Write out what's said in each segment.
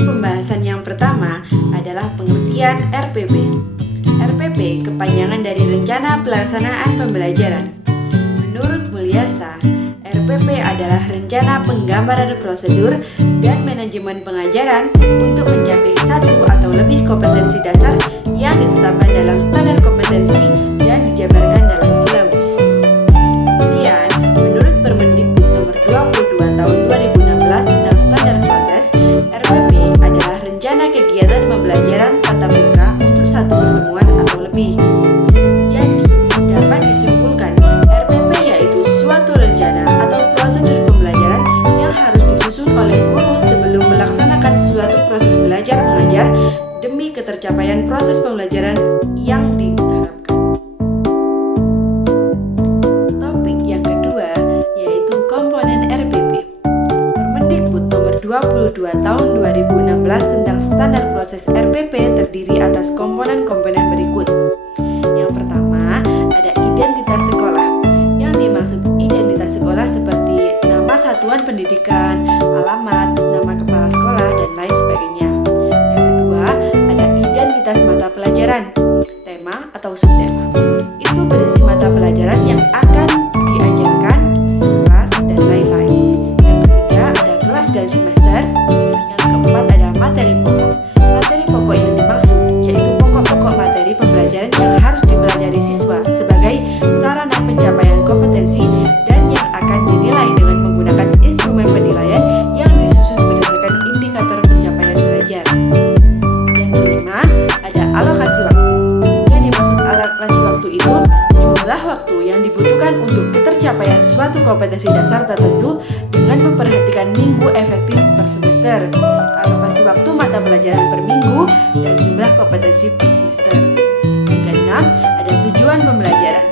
Topik pembahasan yang pertama adalah pengertian RPP. RPP kepanjangan dari Rencana Pelaksanaan Pembelajaran. Menurut Mulyasa, RPP adalah rencana penggambaran prosedur dan manajemen pengajaran untuk mencapai satu atau lebih kompetensi dasar yang ditetapkan dalam standar kompetensi dan dijabarkan dalam silabus. Kemudian, menurut Permendikbud nomor 22 tahun 2016 tentang standar proses, RPP adalah rencana kegiatan pembelajaran tatap muka untuk satu pertemuan atau lebih. Jadi, dapat disimpulkan RPP yaitu suatu rencana atau prosedur pembelajaran yang harus disusun oleh guru sebelum melaksanakan suatu proses belajar mengajar demi ketercapaian proses pembelajaran yang diharapkan. Topik yang kedua yaitu komponen RPP. Permendikbud nomor 22 tahun 2016 tentang standar proses RPP terdiri atas komponen-komponen berikut. Yang pertama, ada identitas sekolah. Yang dimaksud identitas sekolah seperti nama satuan pendidikan, alamat, nama kepala sekolah, dan lain sebagainya. Yang kedua, ada identitas mata pelajaran, tema atau subtema. Itu berisi mata pelajaran yang akan diajarkan, kelas, dan lain-lain. Yang ketiga, ada kelas dan semester. Yang keempat, ada materi pokok. Materi pokok yang dimaksud yaitu pokok-pokok materi pembelajaran yang harus dipelajari siswa sebagai sarana pencapaian kompetensi dan yang akan dinilai dengan menggunakan instrumen penilaian yang disusun berdasarkan indikator pencapaian belajar. Yang kelima, ada alokasi waktu. Yang dimaksud alokasi waktu itu jumlah waktu yang dibutuhkan untuk ketercapaian suatu kompetensi dasar tertentu dengan memperhatikan minggu efektif per semester, alokasi waktu mata pelajaran per minggu, dan jumlah kompetensi per semester. Yang keenam, ada tujuan pembelajaran.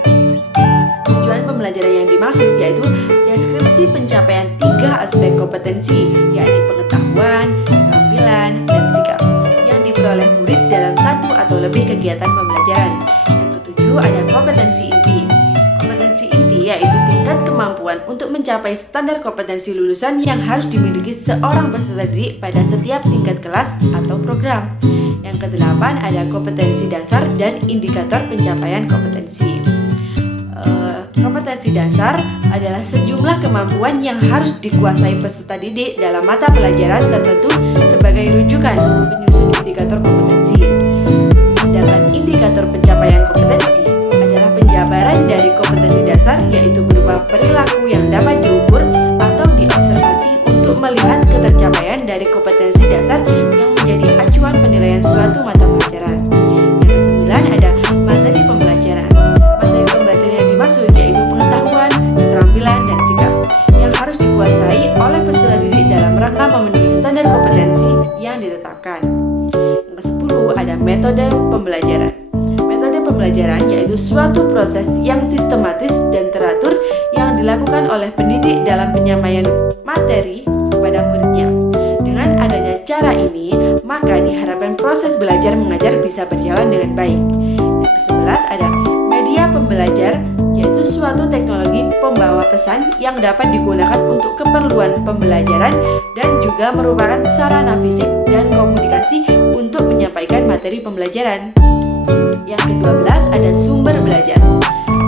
Tujuan pembelajaran yang dimaksud yaitu deskripsi pencapaian 3 aspek kompetensi, yakni pengetahuan, keterampilan, dan sikap yang diperoleh murid dalam satu atau lebih kegiatan pembelajaran. Yang ketujuh, ada kompetensi inti. Kompetensi inti yaitu tingkat kemampuan untuk mencapai standar kompetensi lulusan yang harus dimiliki seorang peserta didik pada setiap tingkat kelas atau program. Yang kedelapan, ada kompetensi dasar dan indikator pencapaian kompetensi. Kompetensi dasar adalah sejumlah kemampuan yang harus dikuasai peserta didik dalam mata pelajaran tertentu sebagai rujukan penyusun indikator kompetensi. Sedangkan indikator pencapaian kompetensi adalah penjabaran dari kompetensi dasar yaitu berupa perilaku yang dapat diukur atau diobservasi untuk melihat ketercapaian dari kompetensi dasar yang menjadi acuan penilaian suatu mata pelajaran. Yang kesembilan, ada materi pembelajaran. Materi pembelajaran yang dimaksud yaitu pengetahuan, keterampilan, dan sikap yang harus dikuasai oleh peserta didik dalam rangka memenuhi standar kompetensi yang ditetapkan. Yang kesepuluh, ada metode pembelajaran. Metode pembelajaran yaitu suatu proses yang sistematis dan teratur yang dilakukan oleh pendidik dalam penyampaian materi kepada muridnya. Dengan adanya cara ini, maka diharapkan proses belajar mengajar bisa berjalan dengan baik. Yang ke-11 ada media pembelajar, yaitu suatu teknologi pembawa pesan yang dapat digunakan untuk keperluan pembelajaran dan juga merupakan sarana fisik dan komunikasi untuk menyampaikan materi pembelajaran. Yang ke-12 ada sumber belajar.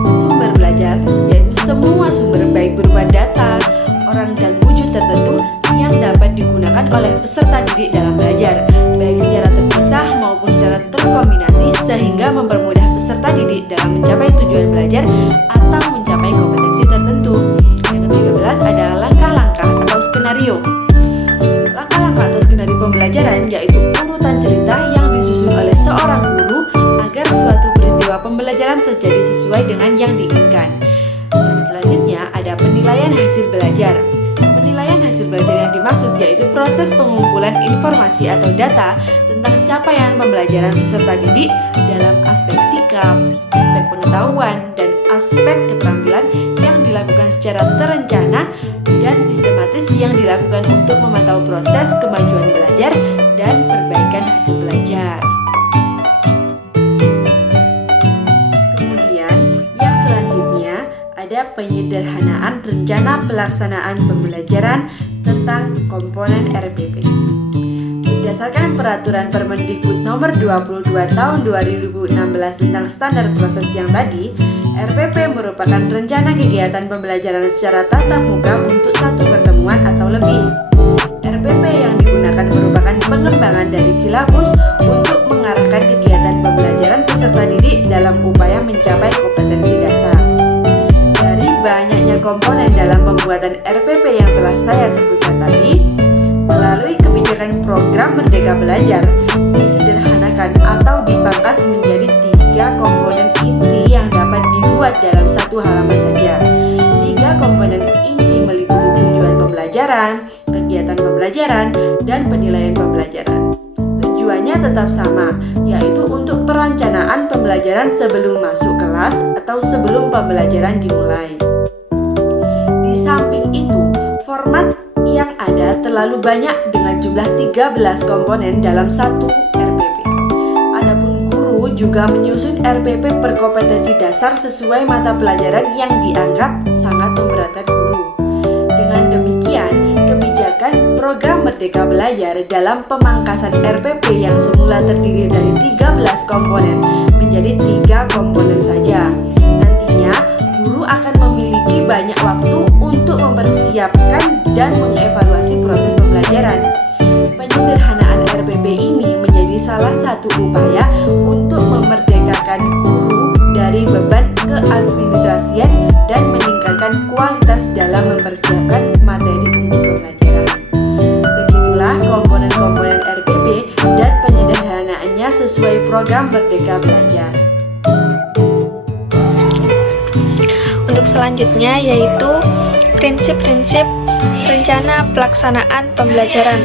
Sumber belajar yaitu semua sumber baik berupa data, orang dan wujud tertentu yang dapat digunakan oleh peserta didik dalam belajar, baik secara terpisah maupun secara terkombinasi sehingga mempermudah peserta didik dalam mencapai tujuan belajar atau mencapai kompetensi tertentu. Yang ke-13 ada langkah-langkah atau skenario. Langkah-langkah atau skenario pembelajaran yaitu urutan cerita yang disusun oleh seorang guru agar suatu peristiwa pembelajaran terjadi sesuai dengan yang diinginkan. Dan selanjutnya ada penilaian hasil belajar. Penilaian hasil belajar yang dimaksud yaitu proses pengumpulan informasi atau data tentang capaian pembelajaran peserta didik dalam aspek sikap, aspek pengetahuan, dan aspek keterampilan yang dilakukan secara terencana dan sistematis yang dilakukan untuk memantau proses kemajuan belajar dan perbaikan hasil belajar. Kemudian, yang selanjutnya ada penyederhanaan rencana pelaksanaan pembelajaran tentang komponen RPP. Berdasarkan Peraturan Permendikbud Nomor 22 Tahun 2016 tentang standar proses yang tadi, RPP merupakan rencana kegiatan pembelajaran secara tatap muka untuk satu pertemuan atau lebih. RPP yang digunakan merupakan pengembangan dari silabus untuk mengarahkan kegiatan pembelajaran peserta didik dalam upaya mencapai kompetensi dasar. Dari banyaknya komponen dalam pembuatan RPP yang telah saya sebutkan tadi, melalui kebijakan program Merdeka Belajar disederhanakan atau dipangkas menjadi 3 komponen inti yang dapat dibuat dalam satu halaman saja. 3 komponen inti meliputi tujuan pembelajaran, kegiatan pembelajaran, dan penilaian pembelajaran. Tujuannya tetap sama, yaitu untuk perencanaan pembelajaran sebelum masuk kelas atau sebelum pembelajaran dimulai. Di samping itu, format yang ada terlalu banyak dengan jumlah 13 komponen dalam satu RPP. Adapun guru juga menyusun RPP berkompetensi dasar sesuai mata pelajaran yang dianggap sangat memberatkan guru. Dengan demikian, kebijakan program Merdeka Belajar dalam pemangkasan RPP yang semula terdiri dari 13 komponen menjadi 3 komponen saja. Nantinya, guru akan memiliki banyak waktu untuk mempersiapkan dan mengevaluasi proses pembelajaran. Penyederhanaan RPP ini menjadi salah satu upaya untuk memerdekakan guru dari beban keadministrasian dan meningkatkan kualitas dalam mempersiapkan materi untuk pembelajaran. Begitulah komponen-komponen RPP dan penyederhanaannya sesuai program Merdeka Belajar. Untuk selanjutnya yaitu prinsip-prinsip rencana pelaksanaan pembelajaran.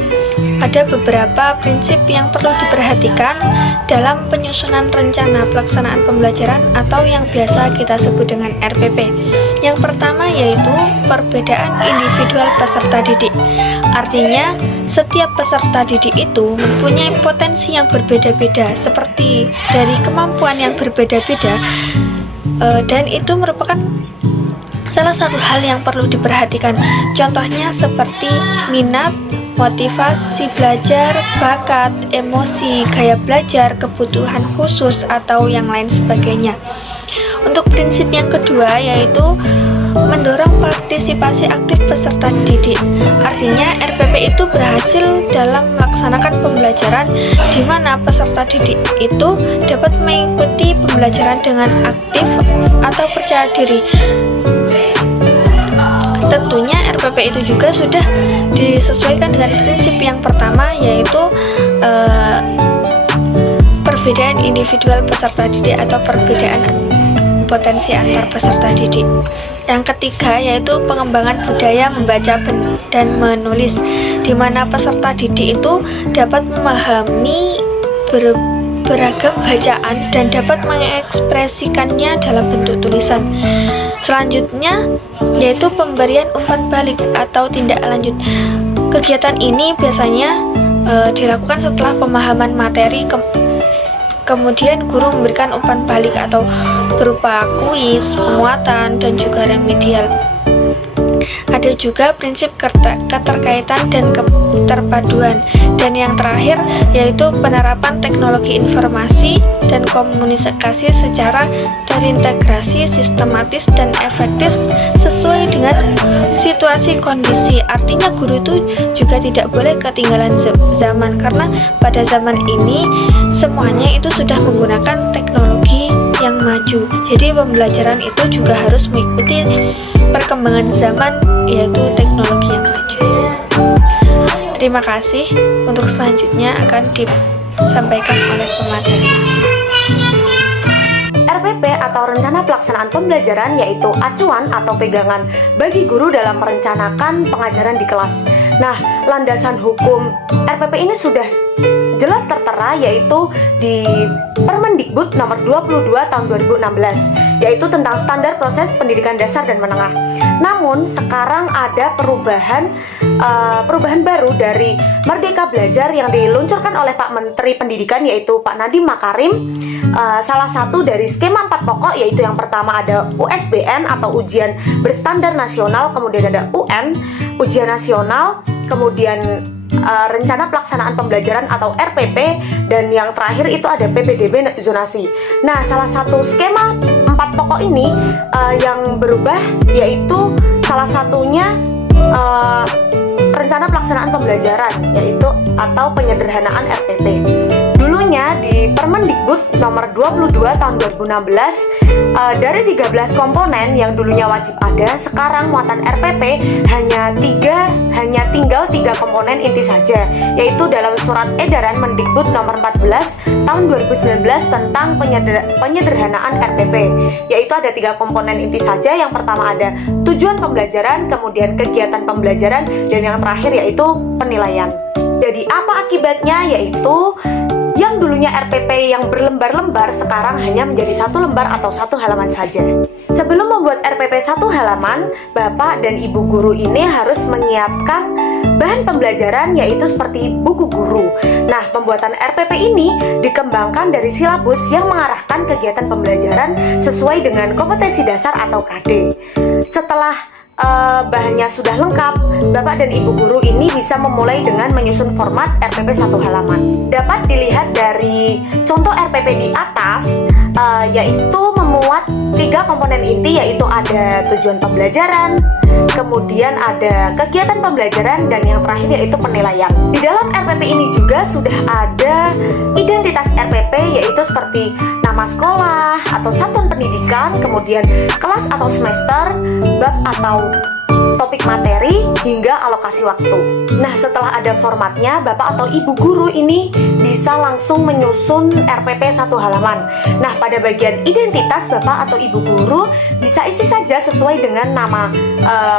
Ada beberapa prinsip yang perlu diperhatikan dalam penyusunan rencana pelaksanaan pembelajaran atau yang biasa kita sebut dengan RPP. Yang pertama yaitu perbedaan individual peserta didik. Artinya, setiap peserta didik itu mempunyai potensi yang berbeda-beda, seperti dari kemampuan yang berbeda-beda, dan itu merupakan salah satu hal yang perlu diperhatikan. Contohnya seperti minat, motivasi belajar, bakat, emosi, gaya belajar, kebutuhan khusus, atau yang lain sebagainya. Untuk prinsip yang kedua yaitu mendorong partisipasi aktif peserta didik. Artinya RPP itu berhasil dalam melaksanakan pembelajaran di mana peserta didik itu dapat mengikuti pembelajaran dengan aktif atau percaya diri. Tentunya RPP itu juga sudah disesuaikan dengan prinsip yang pertama yaitu perbedaan individual peserta didik atau perbedaan potensi antar peserta didik. Yang ketiga yaitu pengembangan budaya membaca dan menulis, di mana peserta didik itu dapat memahami beragam bacaan dan dapat mengekspresikannya dalam bentuk tulisan. Selanjutnya yaitu pemberian umpan balik atau tindak lanjut. Kegiatan ini biasanya dilakukan setelah pemahaman materi, kemudian guru memberikan umpan balik atau berupa kuis, penguatan, dan juga remedial. Ada juga prinsip keterkaitan dan keterpaduan. Dan yang terakhir yaitu penerapan teknologi informasi dan komunikasi secara terintegrasi, sistematis, dan efektif sesuai dengan situasi kondisi. Artinya guru itu juga tidak boleh ketinggalan zaman, karena pada zaman ini semuanya itu sudah menggunakan teknologi yang maju. Jadi pembelajaran itu juga harus mengikuti perkembangan zaman, yaitu teknologi yang maju. Terima kasih. Untuk selanjutnya akan disampaikan oleh pemateri. RPP atau Rencana Pelaksanaan Pembelajaran yaitu acuan atau pegangan bagi guru dalam merencanakan pengajaran di kelas. Nah, landasan hukum RPP ini sudah jelas tertera yaitu di Permendikbud Nomor 22 Tahun 2016 yaitu tentang standar proses pendidikan dasar dan menengah. Namun sekarang ada perubahan baru dari Merdeka Belajar yang diluncurkan oleh Pak Menteri Pendidikan yaitu Pak Nadiem Makarim. Salah satu dari skema 4 pokok yaitu yang pertama ada USBN atau ujian berstandar nasional, kemudian ada UN ujian nasional, kemudian rencana pelaksanaan pembelajaran atau RPP, dan yang terakhir itu ada PPDB zonasi. Nah, salah satu skema 4 pokok ini yang berubah yaitu salah satunya rencana pelaksanaan pembelajaran yaitu atau penyederhanaan RPP. Dulunya di Permendikbud nomor 22 tahun 2016 dari 13 komponen yang dulunya wajib ada, sekarang muatan RPP hanya tinggal 3 komponen inti saja, yaitu dalam surat edaran Mendikbud nomor 14 tahun 2019 tentang penyederhanaan RPP, yaitu ada 3 komponen inti saja. Yang pertama ada tujuan pembelajaran, kemudian kegiatan pembelajaran, dan yang terakhir yaitu penilaian. Jadi apa akibatnya? Yaitu yang dulunya RPP yang berlembar-lembar sekarang hanya menjadi 1 lembar atau 1 halaman saja. Sebelum membuat RPP 1 halaman, Bapak dan Ibu guru ini harus menyiapkan bahan pembelajaran yaitu seperti buku guru. Nah, pembuatan RPP ini dikembangkan dari silabus yang mengarahkan kegiatan pembelajaran sesuai dengan kompetensi dasar atau KD. Setelah bahannya sudah lengkap, Bapak dan Ibu guru ini bisa memulai dengan menyusun format RPP 1 halaman. Dapat dilihat dari contoh RPP di atas, yaitu memuat 3 komponen inti, yaitu ada tujuan pembelajaran, kemudian ada kegiatan pembelajaran, dan yang terakhir yaitu penilaian. Di dalam RPP ini juga sudah ada identitas RPP, yaitu seperti nama sekolah atau satuan pendidikan, kemudian kelas atau semester, bab atau topik materi, hingga alokasi waktu. Nah, setelah ada formatnya, Bapak atau Ibu guru ini bisa langsung menyusun RPP 1 halaman. Nah, pada bagian identitas, Bapak atau Ibu guru bisa isi saja sesuai dengan nama,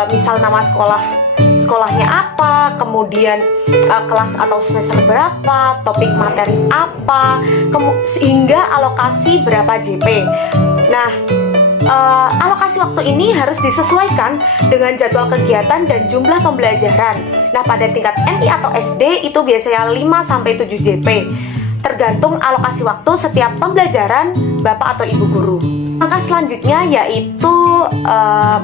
misal nama sekolahnya apa, kemudian kelas atau semester berapa, topik materi apa, hingga alokasi berapa JP. Nah, alokasi waktu ini harus disesuaikan dengan jadwal kegiatan dan jumlah pembelajaran. Nah, pada tingkat MI atau SD itu biasanya 5-7 JP, tergantung alokasi waktu setiap pembelajaran Bapak atau Ibu guru. Maka selanjutnya yaitu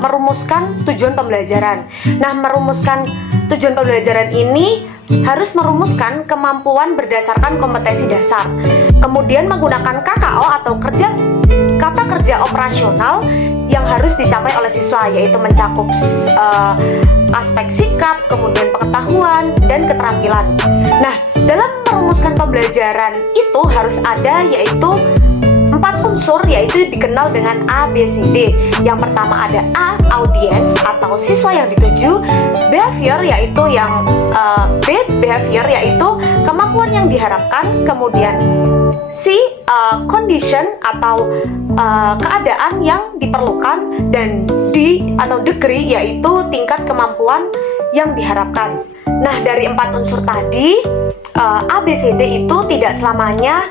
merumuskan tujuan pembelajaran. Nah, merumuskan tujuan pembelajaran ini harus merumuskan kemampuan berdasarkan kompetensi dasar. Kemudian menggunakan KKO atau kata kerja operasional yang harus dicapai oleh siswa, yaitu mencakup aspek sikap, kemudian pengetahuan, dan keterampilan. Nah, dalam merumuskan pembelajaran itu harus ada yaitu 4 unsur, yaitu dikenal dengan A, B, C, D. Yang pertama ada A, audience atau siswa yang dituju, behavior yaitu yang B, behavior yaitu kemampuan yang diharapkan, kemudian C, condition atau keadaan yang diperlukan, dan D atau degree yaitu tingkat kemampuan yang diharapkan. Nah, dari 4 unsur tadi, A, B, C, D itu tidak selamanya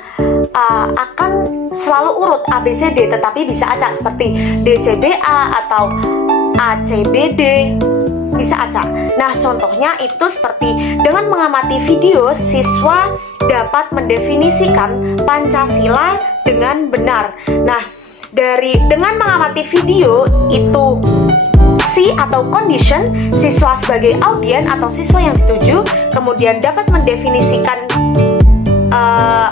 akan selalu urut A, B, C, D, tetapi bisa acak seperti D, C, B, A atau A, C, B, D, bisa acak. Nah, contohnya itu seperti dengan mengamati video, siswa dapat mendefinisikan Pancasila dengan benar. Nah, dengan mengamati video itu C atau condition, siswa sebagai audien atau siswa yang dituju, kemudian dapat mendefinisikan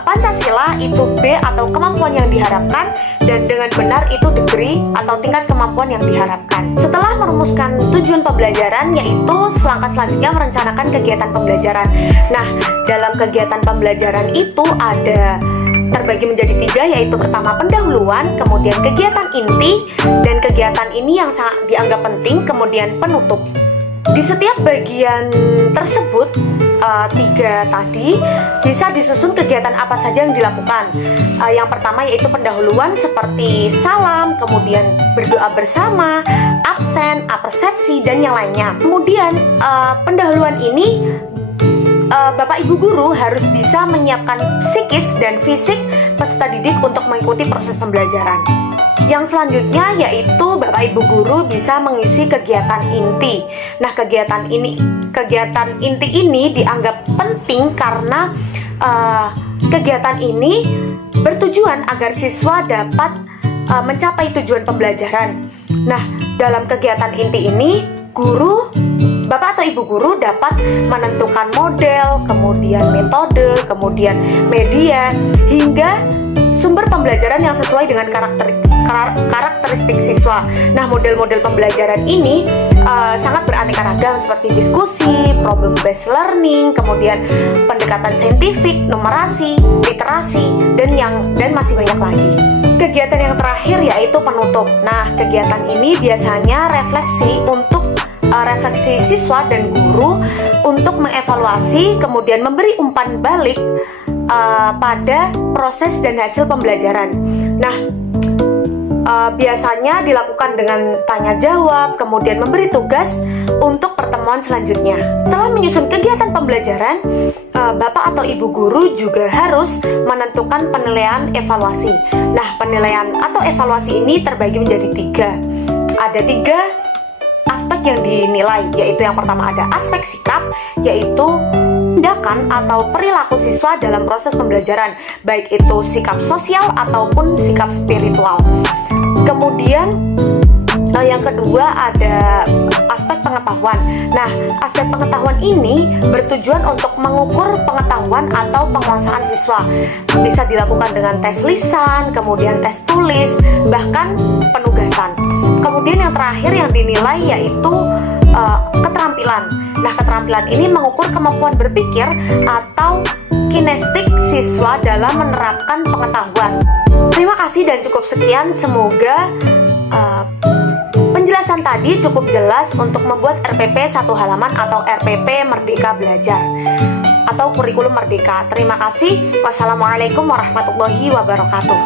Pancasila itu B atau kemampuan yang diharapkan, dan dengan benar itu degree atau tingkat kemampuan yang diharapkan. Setelah merumuskan tujuan pembelajaran, yaitu selangkah selanjutnya merencanakan kegiatan pembelajaran. Nah, dalam kegiatan pembelajaran itu ada terbagi menjadi 3, yaitu pertama pendahuluan, kemudian kegiatan inti, dan kegiatan ini yang sangat dianggap penting, kemudian penutup. Di setiap bagian tersebut 3 tadi bisa disusun kegiatan apa saja yang dilakukan. Yang pertama yaitu pendahuluan seperti salam, kemudian berdoa bersama, absen, apersepsi, dan yang lainnya. Kemudian pendahuluan ini Bapak Ibu guru harus bisa menyiapkan psikis dan fisik peserta didik untuk mengikuti proses pembelajaran. Yang selanjutnya yaitu Bapak Ibu guru bisa mengisi kegiatan inti. Nah, kegiatan inti ini dianggap penting karena kegiatan ini bertujuan agar siswa dapat mencapai tujuan pembelajaran. Nah, dalam kegiatan inti ini guru Bapak atau Ibu guru dapat menentukan model, kemudian metode, kemudian media, hingga sumber pembelajaran yang sesuai dengan karakteristik siswa. Nah, model-model pembelajaran ini sangat beraneka ragam seperti diskusi, problem based learning, kemudian pendekatan saintifik, numerasi, literasi, dan masih banyak lagi. Kegiatan yang terakhir yaitu penutup. Nah, kegiatan ini biasanya refleksi siswa dan guru untuk mengevaluasi, kemudian memberi umpan balik pada proses dan hasil pembelajaran. Nah, biasanya dilakukan dengan tanya jawab, kemudian memberi tugas untuk pertemuan selanjutnya. Setelah menyusun kegiatan pembelajaran, Bapak atau Ibu guru juga harus menentukan penilaian evaluasi. Nah, penilaian atau evaluasi ini terbagi menjadi 3. Ada 3 aspek yang dinilai, yaitu yang pertama ada aspek sikap, yaitu tindakan atau perilaku siswa dalam proses pembelajaran, baik itu sikap sosial ataupun sikap spiritual. Kemudian yang kedua ada aspek pengetahuan. Nah, aspek pengetahuan ini bertujuan untuk mengukur pengetahuan atau penguasaan siswa. Bisa dilakukan dengan tes lisan, kemudian tes tulis, bahkan penugasan. Kemudian yang terakhir yang dinilai yaitu keterampilan. Nah, keterampilan ini mengukur kemampuan berpikir atau kinestik siswa dalam menerapkan pengetahuan. Terima kasih dan cukup sekian. Semoga penjelasan tadi cukup jelas untuk membuat RPP 1 halaman atau RPP Merdeka Belajar atau kurikulum merdeka. Terima kasih. Wassalamualaikum warahmatullahi wabarakatuh.